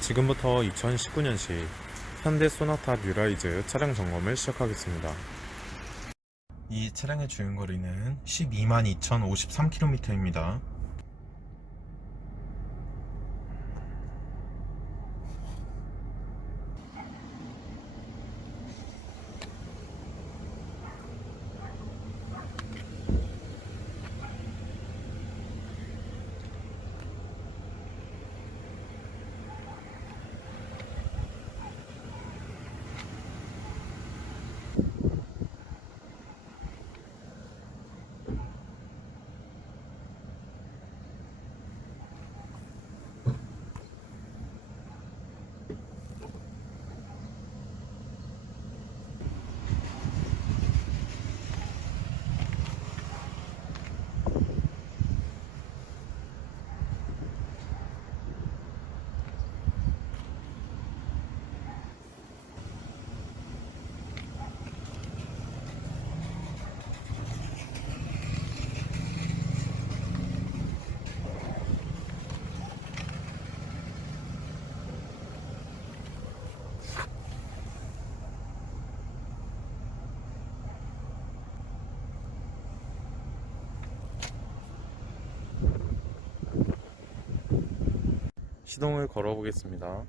지금부터 2019년식 현대 소나타 뮤라이즈 차량 점검을 시작하겠습니다. 이 차량의 주행거리는 12만 2,053km입니다. 시동을 걸어 보겠습니다.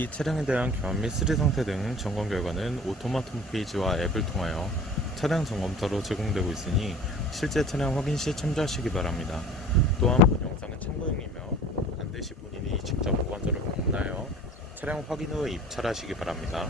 이 차량에 대한 교환 및 수리 상태 등 점검 결과는 오토마토 홈페이지와 앱을 통하여 차량 점검터로 제공되고 있으니 실제 차량 확인 시 참조하시기 바랍니다. 또한 본 영상은 참고용이며 반드시 본인이 직접 보관소를 방문하여 차량 확인 후 입찰하시기 바랍니다.